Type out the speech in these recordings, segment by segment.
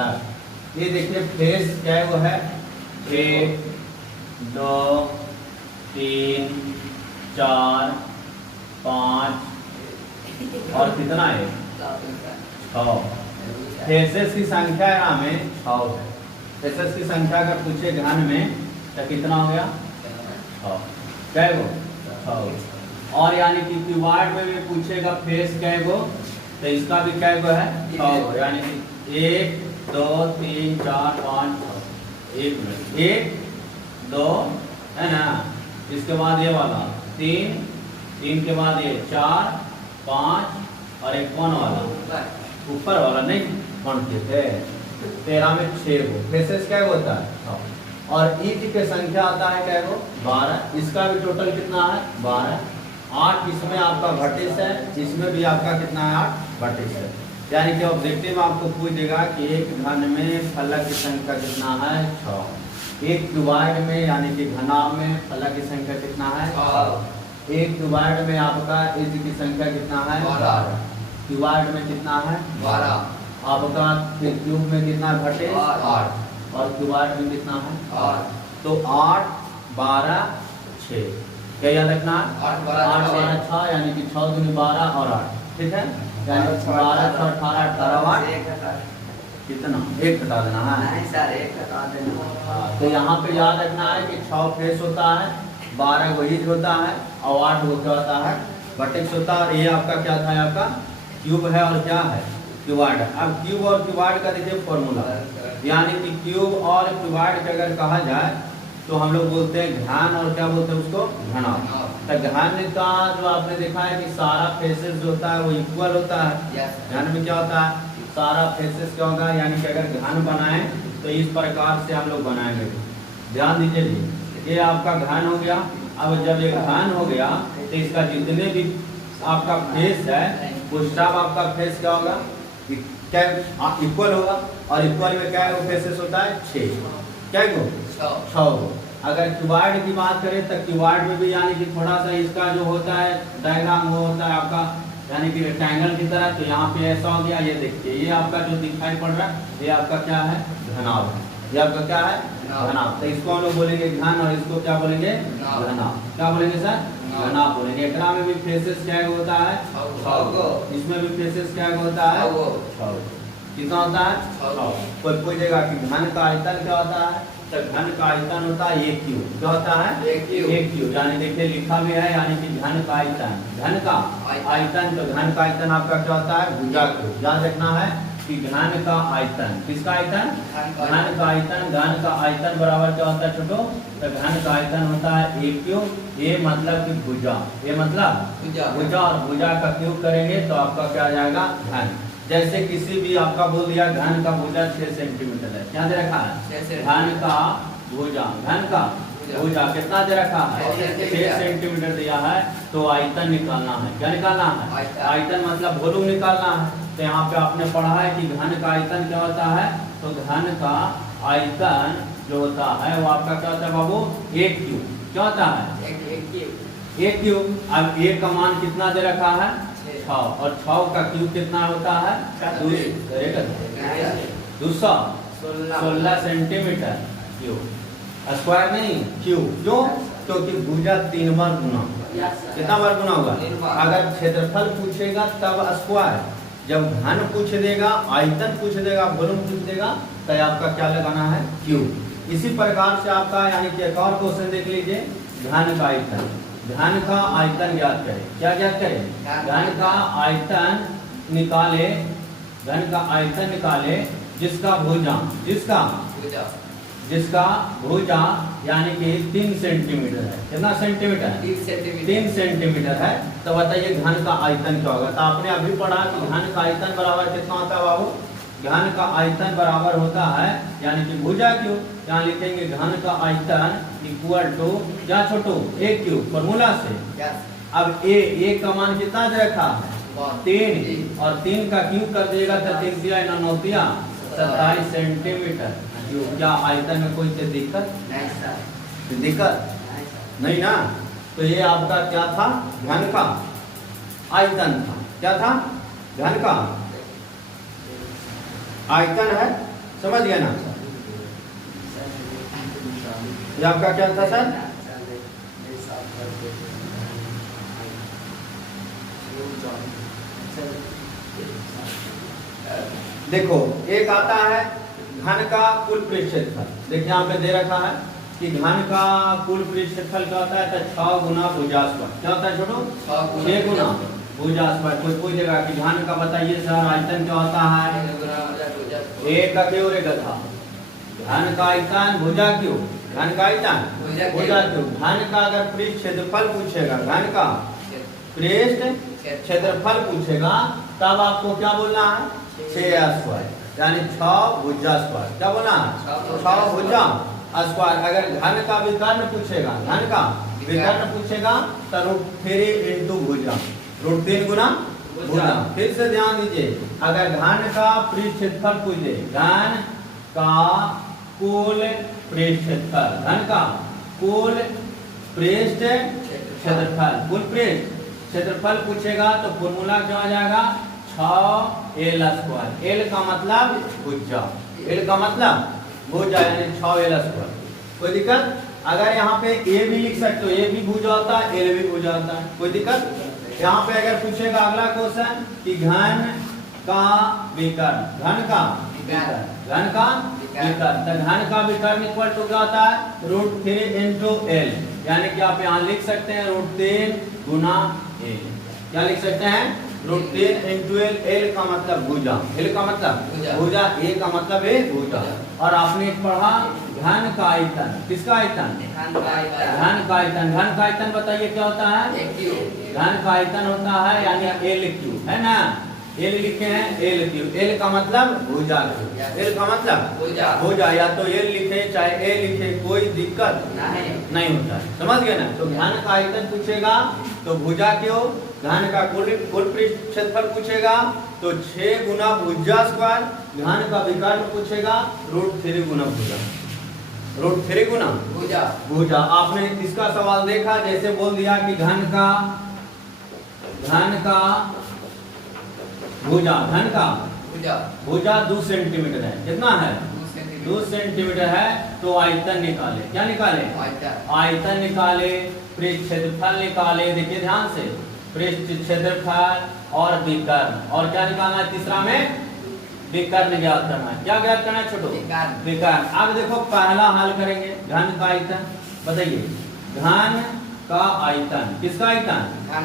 फलक। ये देखिए फेस क्या है, वो है 1 2 3 4 5 और कितना है 6। फेसेस की संख्या यहाँ में 6 है। फेसेस की संख्या अगर पूछे घन में तो कितना हो गया 6। क्या है वो 6। और यानी कि क्यूबॉइड में भी पूछेगा फेस क्या है वो, तो इसका भी क्या है वो है 6, यानी कि 1 2 3 4 5 6। 1 मिनट 1 2 है ना, इसके बाद ये वाला 3 के बाद ये 4 5 और एक कौन वाला ऊपर वाला नहीं कौन थे 13 में 6 को फेसेस क्या होता है। और ईच के संख्या आता है क्या वो 12। इसका भी टोटल कितना है 12। 8 इसमें आपका वर्टिस है, इसमें भी आपका कितना है 8 वर्टिस है। यानी कि ऑब्जेक्टिव में आपको पूछ देगा कि एक घन में फलक की संख्या कितना है 6। एक क्यूबॉइड में यानी कि घनाभ में फलक की संख्या कितना है 6। एक क्यूबॉइड में आपका ईच की संख्या कितना है 12। क्यूबॉइड में कितना है 12। आपका क्यूब में कितना घटे 8 और क्यूबॉइड में कितना है 8। तो 8 12 6 क्या याद रखना है 8 12 6 यानी कि 6 दूनी 12 और 8 ठीक है। यानी 12 6 18 18 8 कितना 1 घटा देना है नहीं सर 1 घटा देना। तो यहाँ पे याद रखना है कि 6 फेस होता है, 12 वही होता है और 8 वो क्या होता है वर्टेक्स होता है। और ये आपका क्या था आपका क्यूब है और क्या है क्यूबॉइड। अब क्यूब और क्यूबॉइड का देखिए फॉर्मूला, यानी कि क्यूब और क्यूबॉइड का अगर कहा जाए तो हम लोग बोलते हैं घन और क्या बोलते हैं उसको घनाभ। तो घन का जो आपने देखा है कि सारा फेसेस जो होता है वो इक्वल होता है। घन में क्या होता है सारा फेसेस क्या होगा, यानी कि अगर घन बनाए तो इस प्रकार से हम लोग बनाएंगे। ध्यान दीजिए ये आपका घन हो गया। अब जब ये घन हो गया तो इसका जितने भी आपका फेस है वो सब आपका फेस क्या होगा क्या इक्वल होगा। और इक्वल में क्या है वो फेसेस होता है 6 क्या है 6। अगर क्यूबॉइड की बात करें तो क्यूबॉइड में भी यानी कि थोड़ा सा इसका जो होता है डायग्राम वो होता है आपका यानी कि रेक्टेंगल की तरह। तो यहाँ पे ऐसा हो गया, ये देखिए ये आपका जो दिखाई पड़ रहा है ये आपका क्या है घनाभ है। ये आपका क्या है घनाभ। तो इसको हम लोग बोलेंगे घन और इसको क्या बोलेंगे घनाभ। क्या बोलेंगे सर घनाभ बोलेंगे। एकरा में भी फेसेस क्या होता है 6। इसमें भी फेसेस क्या होता है 6। कितना होता है 6। कोई पूछेगा कि घन का आयतन क्या होता है, तो घन का आयतन होता है 1 क्यूब। क्या होता है 1 क्यूब। यानी देखिए लिखा भी है यानी कि घन का आयतन, घन का आयतन। तो घन का आयतन आपका क्या होता है भुजा क्यूब। याद रखना है कि घन का आयतन किसका आयतन घन का आयतन। घन का आयतन बराबर क्या होता है छोटो, तो घन का आयतन होता है 1 क्यूब। ये मतलब कि भुजा, ये मतलब भुजा और भुजा का क्यूब करेंगे तो आपका क्या आ जाएगा घन। जैसे किसी भी आपका बोल दिया घन का भुजा 6 सेंटीमीटर है, क्या दे रखा है घन का भुजा। घन का भुजा कितना दे रखा है 6 सेंटीमीटर दिया है। तो आयतन निकालना है। क्या निकालना है आयतन मतलब वॉल्यूम निकालना है। तो यहाँ पे आपने पढ़ा है कि घन का आयतन क्या होता है, तो घन का आयतन जो होता है वो आपका क्या होता है बाबू 1 क्यूब। क्या होता है 1 क्यूब। अब 1 का मान कितना दे रखा है 6 और 6 का क्यूब कितना होता है 216 सेंटीमीटर क्यूब। स्क्वायर नहीं क्यूब। क्यों, क्योंकि भुजा 3 बार गुना। कितना बार गुना होगा। अगर क्षेत्रफल पूछेगा तब स्क्वायर, जब घन पूछ देगा आयतन पूछ देगा वॉल्यूम पूछ देगा तो आपका क्या लगाना है क्यूब। इसी प्रकार से आपका यानी कि एक और क्वेश्चन देख लीजिए घन का आयतन। घन का आयतन ज्ञात करें। क्या ज्ञात करें घन का आयतन निकाले। घन का आयतन निकाले जिसका भुजा जिसका भुजा यानी कि 3 सेंटीमीटर है। कितना सेंटीमीटर 3 सेंटीमीटर है। तो बताइए घन का आयतन क्या होगा। तो आपने अभी पढ़ा कि घन का आयतन बराबर कितना होता है बाबू, घन का आयतन बराबर होता है यानी कि भुजा क्यूब। यहाँ लिखेंगे घन का आयतन इक्वल टू क्या छोटू 1 क्यूब फॉर्मूला से। अब ए का मान कितना दे रखा है 3 और 3 का क्यूब कर दिएगा तो 3 दिया 9 दिया 27 सेंटीमीटर। क्या आयतन में कोई दिक्कत नहीं ना। तो ये आपका क्या था घन का आयतन था। क्या था घन का आयतन है समझ गए ना? ये आपका क्या था सर? देखो एक आता है घन का कुल पृष्ठफल। देखिए यहाँ पे दे रखा है कि घन का कुल पृष्ठफल क्या होता है? तो 6 गुना भुजा स्क्वायर। क्या होता है छोटो? 6 गुना भुजा स्क्वायर। कोई पूछेगा कि घन का बताइए सर आयतन क्या होता है? एक का क्यों रे गधा? घन का आयतन भुजा क्यों? घन का आयतन भुजा क्यों? घन का अगर पृष्ठ क्षेत्रफल पूछेगा, घन का पृष्ठ क्षेत्रफल पूछेगा, तब आपको क्या बोलना है? 6 स्क्वायर, यानी 6 भुजा स्क्वायर। क्या बोलना है? 6 भुजा स्क्वायर। अगर घन का विकर्ण पूछेगा, घन का विकर्ण पूछेगा तो √3 इंटू भुजा, √3 गुना भुजा। फिर से ध्यान दीजिए, अगर घन का पृष्ठ क्षेत्रफल पूछे, घन का कुल पृष्ठ क्षेत्रफल, घन का कुल पृष्ठ क्षेत्रफल, कुल पृष्ठ क्षेत्रफल पूछेगा तो फॉर्मूला क्या आ जाएगा? 6l square. एल का मतलब भुजा, एल का मतलब भुजा यानी 6l स्क्वायर। कोई दिक्कत? अगर यहाँ पे ए भी लिख सकते हो, ए भी भुजा होता है, एल भी भुजा होता है। कोई दिक्कत? यहाँ पे अगर पूछेगा अगला क्वेश्चन कि घन का विकर्ण, घन का घन का विकर्ण, तो घन का विकर्ण इक्वल टू क्या होता है? √3 इंटू एल, यानी कि आप यहाँ लिख सकते हैं √3 गुना एल। क्या लिख सकते हैं? √3 इंटू एल। एल का मतलब भुजा, एल का मतलब भुजा, ए का मतलब है भुजा। और आपने पढ़ा घन का आयतन। किसका आयतन? घन का आयतन। घन का आयतन बताइए क्या होता है? घन का आयतन होता है यानी एल क्यू, है ना? एल लिखे हैं एल क्यू। एल का मतलब भुजा क्यू, एल का मतलब भुजा। या तो एल लिखे चाहे ए लिखे, कोई दिक्कत नहीं होता है। समझ गए ना? तो घन का आयतन पूछेगा तो भुजा क्यों, घन का कुल पृष्ठ क्षेत्रफल पूछेगा तो 6 गुना भुजा स्क्वायर, घन का विकर्ण पूछेगा √3 गुना भुजा, √3 गुना भुजा। आपने इसका सवाल देखा, जैसे बोल दिया कि घन का भुजा, घन का भुजा 2 सेंटीमीटर है। कितना है? 2 सेंटीमीटर है। तो आयतन निकाले। क्या निकाले? आयतन निकाले, पृष्ठ क्षेत्रफल निकाले। देखिए ध्यान से, पृष्ठ क्षेत्रफल और विकर्ण, और क्या निकालना है? तीसरा में विकर्ण ज्ञात करना है। क्या ज्ञात करना है छोटो? विकर्ण। अब देखो पहला हल करेंगे, घन का आयतन बताइए। घन का आयतन, किसका आयतन? घन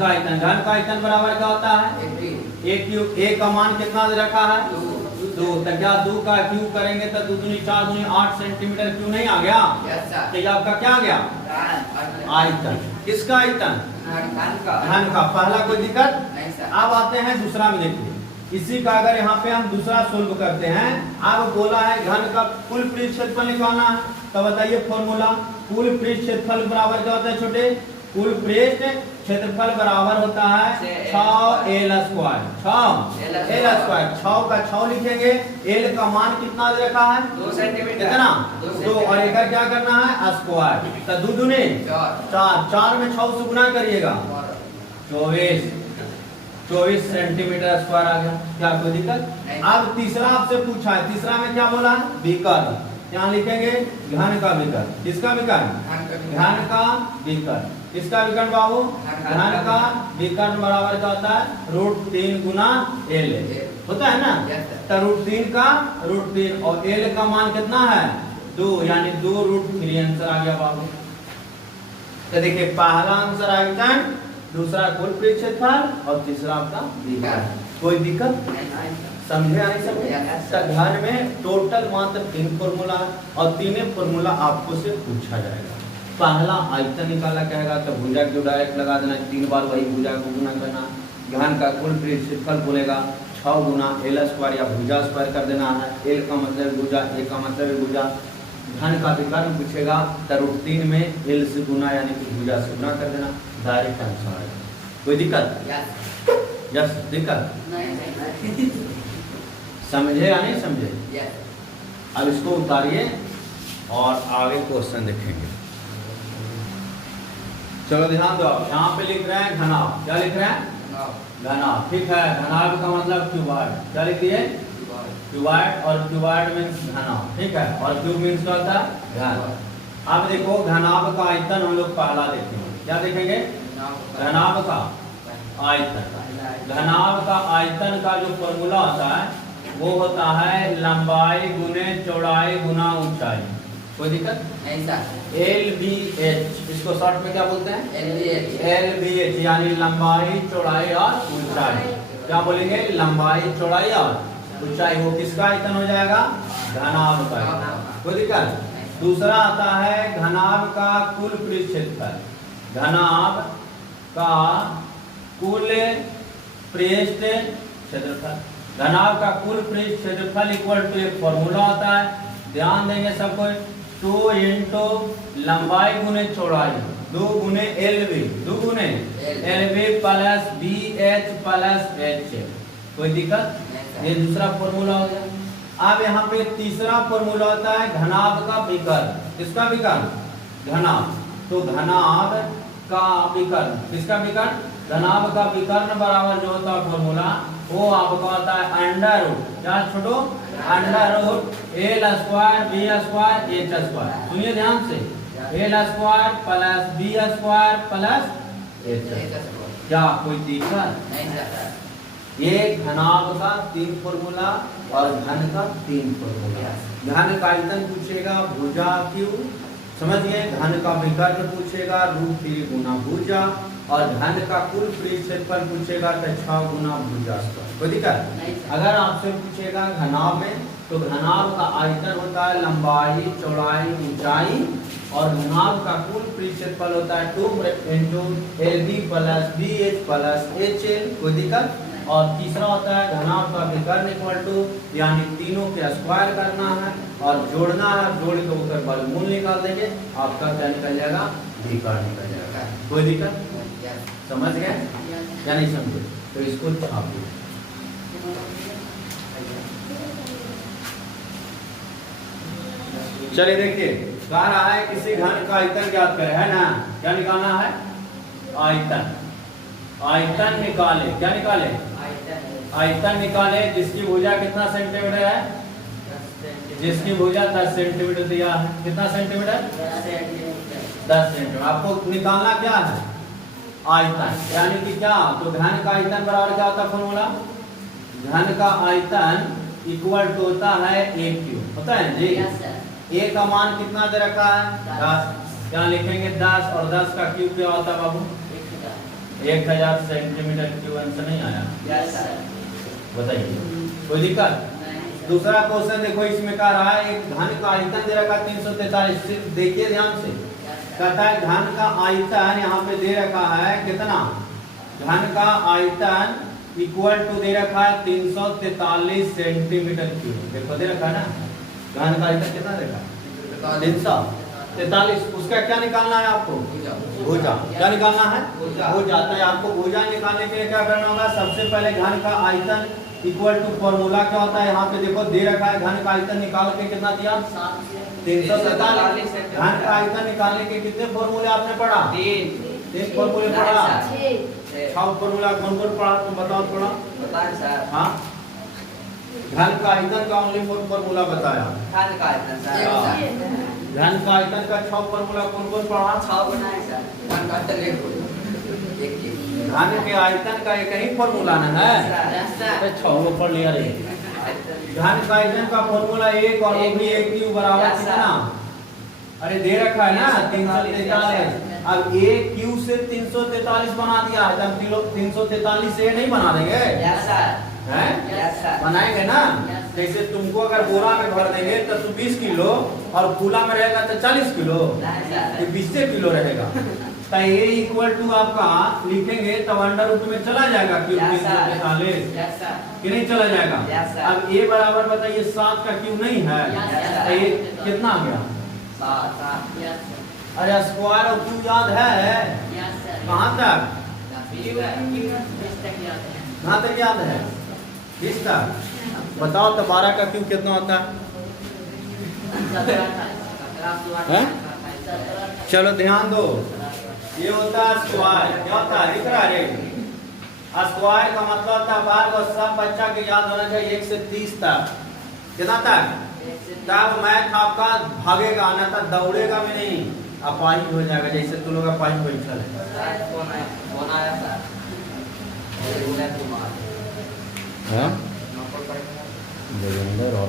का आयतन। घन का आयतन बराबर क्या होता है? ए क्यू। ए का मान कितना दे रखा है? 2। तो क्या 2 का क्यू करेंगे तो 2 दूनी 4 दूनी 8 सेंटीमीटर क्यू नहीं आ गया? तो ये आपका क्या आ गया? आयतन। किसका आयतन? घन का। पहला कोई दिक्कत नहीं सर। अब आते हैं दूसरा में। देखिए इसी का अगर यहाँ पे हम दूसरा सोल्व करते हैं। अब बोला है घन का कुल पृष्ठ क्षेत्रफल निकालना है, तो बताइए फॉर्मूला। कुल पृष्ठ क्षेत्रफल बराबर क्या होता है छोटे? कुल पृष्ठ क्षेत्रफल बराबर होता है 6l स्क्वायर। 6l square. 6 का 6 लिखेंगे। एल का मान कितना दे रखा है? 2 सेंटीमीटर। कितना? 2। और एक क्या करना है? स्क्वायर। तो 2 दूनी 4, 4 में 6 से गुना करिएगा, 24 सेंटीमीटर स्क्वायर आ गया। क्या कोई दिक्कत? अब तीसरा आपसे पूछा है, तीसरा में क्या बोला है? विकर्ण। यहाँ लिखेंगे घन का विकर्ण। किसका विकर्ण? घन का विकर्ण। किसका विकर्ण बाबू? घन का विकर्ण बराबर क्या होता है? √3 गुना एल होता है ना? तो √3 का √3 और एल का मान कितना है? 2, यानी 2√3 आंसर आ गया बाबू। तो देखिए पहला आंसर आयतन, दूसरा कुल पृष्ठ क्षेत्रफल और तीसरा आपका विकर्ण। कोई दिक्कत? समझे या नहीं समझे? घर में टोटल मात्र 3 फॉर्मूला और 3 फॉर्मूला आपको से पूछा जाएगा। पहला आयतन निकाला कहेगा तो भुजा को डायरेक्ट लगा देना, 3 बार वही भुजा को गुना करना। घन का कुल पृष्ठ क्षेत्रफल बोलेगा 6 गुना एल स्क्वायर या भुजा स्क्वायर कर देना है। एल का मतलब भुजा, ए का मतलब भुजा। घन का विकर्ण पूछेगा तो √3 में एल से गुना यानी कि भुजा से गुना कर देना, डायरेक्ट आंसर आएगा। कोई दिक्कत? यस दिक्कत नहीं। समझे या नहीं समझे? अब इसको उतारिए और आगे क्वेश्चन देखेंगे। चलो ध्यान दो। यहाँ पे लिख रहे हैं घनाभ। क्या लिख रहे हैं? घनाभ। ठीक है, घनाभ का मतलब क्यूबॉइड। क्या लिख दिए? क्यूबॉइड, और क्यूबॉइड मीन्स घनाभ, ठीक है, और क्यूब मीन्स क्या होता है घन। अब देखो घनाभ का आयतन हम लोग पहला देखेंगे, क्या देखेंगे, घनाभ का आयतन। घनाभ का आयतन का जो फॉर्मूला होता है वो होता है लंबाई गुने चौड़ाई गुना ऊंचाई। कोई दिक्कत नहीं सर। LBH, इसको शॉर्ट में क्या बोलते हैं, LBH। LBH यानी लंबाई चौड़ाई और ऊंचाई। क्या बोलेंगे, लंबाई चौड़ाई और ऊंचाई। वो किसका आयतन हो जाएगा, घनाभ का। कोई दिक्कत। दूसरा आता है घनाभ का कुल पृष्ठ क्षेत्रफल। घनाभ का कुल पृष्ठ क्षेत्रफल, घनाभ का कुल पृष्ठ क्षेत्रफल इक्वल टू एक फॉर्मूला होता है, ध्यान देंगे सबको, 2 इंटू लंबाई गुने चौड़ाई, 2 गुने LB, 2 गुने LB plus BH plus H। कोई दिक्कत, ये दूसरा फॉर्मूला हो गया। अब यहाँ पे तीसरा फॉर्मूला होता है घनाभ का विकर्ण। किसका विकर्ण, घनाभ, तो घनाभ का विकर्ण, किसका विकर्ण, घनाभ का विकर्ण बराबर जो होता है फॉर्मूला वो आपका होता है अंडर रूट, क्या छोटो, under root L square B square H square. सुनिए ध्यान से, L square plus B square plus H। क्या कोई दिक्कत नहीं सर। ये घनाभ का 3 फॉर्मूला और घन का 3 फॉर्मूला। घन का आयतन पूछेगा भुजा क्यू, समझ गए, घन का विकर्ण पूछेगा √3 गुना भुजा, और घन का कुल पृष्ठ क्षेत्रफल पूछेगा तो 6 गुना भुजा स्क्वायर। कोई दिक्कत। अगर आपसे पूछेगा घनाभ में, तो घनाभ का आयतन होता है लंबाई चौड़ाई ऊंचाई, और घनाभ का कुल पृष्ठ क्षेत्रफल होता है 2 into LB plus BH plus HL। कोई दिक्कत। और तीसरा होता है घनाभ का विकर्ण इक्वल टू, यानी तीनों के स्क्वायर करना है और जोड़ना है, जोड़ के ऊपर वर्गमूल निकाल देंगे, आपका क्या निकल जाएगा, विकर्ण निकल जाएगा। कोई दिक्कत, समझ गए या नहीं समझे, तो इसको छाप दो। चलिए देखिए, कह रहा है किसी घन का आयतन ज्ञात करें, है ना, क्या निकालना है, आयतन। आयतन निकाले, क्या निकाले, आयतन निकाले जिसकी भुजा कितना सेंटीमीटर है, जिसकी भुजा 10 सेंटीमीटर दिया है। कितना सेंटीमीटर, 10 सेंटीमीटर। आपको निकालना क्या है, आयतन, यानी कि क्या, तो घन का आयतन बराबर क्या होता है फॉर्मूला, घन का आयतन इक्वल टू होता है AQ, होता है जी। A का मान कितना दे रखा है, 10, यहाँ लिखेंगे 10, और 10 का क्यूब क्या होता है बाबू, 1000 सेंटीमीटर क्यूब। आंसर नहीं आया, बताइए, कोई दिक्कत। दूसरा क्वेश्चन देखो, इसमें कह रहा है एक घन का आयतन दे रखा है 343। देखिए ध्यान से, कहता है घन का आयतन यहाँ पे दे रखा है कितना, घन का आयतन इक्वल टू दे रखा है 343 सेंटीमीटर क्यूब। देखो दे रखा है ना, घन का आयतन कितना दे रखा है, 343। उसका क्या निकालना है आपको, भुजा। क्या निकालना है, भुजा। तो आपको भुजा निकालने के लिए क्या करना होगा, सबसे पहले घन का आयतन इक्वल टू फॉर्मूला क्या होता है, यहाँ पे देखो दे रखा है, घन का आयतन निकाल के कितना दिया, 343। घन का आयतन निकालने के कितने फॉर्मूले आपने पढ़ा, 3 फॉर्मूले पढ़ा, 6 फॉर्मूला कौन कौन पढ़ा, तुम बताओ थोड़ा। हाँ, घन का आयतन का ओनली फॉर्मूला बताया, घन का आयतन सर, घन का आयतन का 6 फॉर्मूला कौन कौन पढ़ा, 6 बनाए सर। घन का आयतन घन के आयतन का एक ही फॉर्मूला ना है, 6 पढ़ लिया रे। घन का आयतन का फॉर्मूला 1, और वो भी AQ बराबर कितना, अरे दे रखा है ना 343। अब AQ से 343 बना दिया है, तब 343 से नहीं बना देंगे, हैं बनाएंगे ना। जैसे तुमको अगर बोरा में भर देंगे तो 20 किलो, और फूला में रहेगा तो 40 किलो, ये 20 किलो रहेगा। तो ये इक्वल टू आपका लिखेंगे तो अंडर रूट में चला जाएगा क्यूब 343, कि नहीं चला जाएगा। अब A बराबर बताइए 7 का क्यूब नहीं है, तो ये कितना आ गया, 7। अरे स्क्वायर और क्यूब याद है, कहाँ तक, कहाँ तक याद है, 20 तक। बताओ तो 12 का क्यूब कितना होता है, चलो ध्यान दो, ये होता है स्क्वायर। क्या होता है, दिख रहा है, स्क्वायर का मतलब होता है वर्ग, और सब बच्चा के याद होना चाहिए 1 से 30 तक। कितना तक? तब मैथ आपका भागेगा ना, तो दौड़ेगा भी नहीं, अपाहिज हो जाएगा, जैसे तुम लोग अपाहिज बैठल है। फोन आया था जोगिंदर और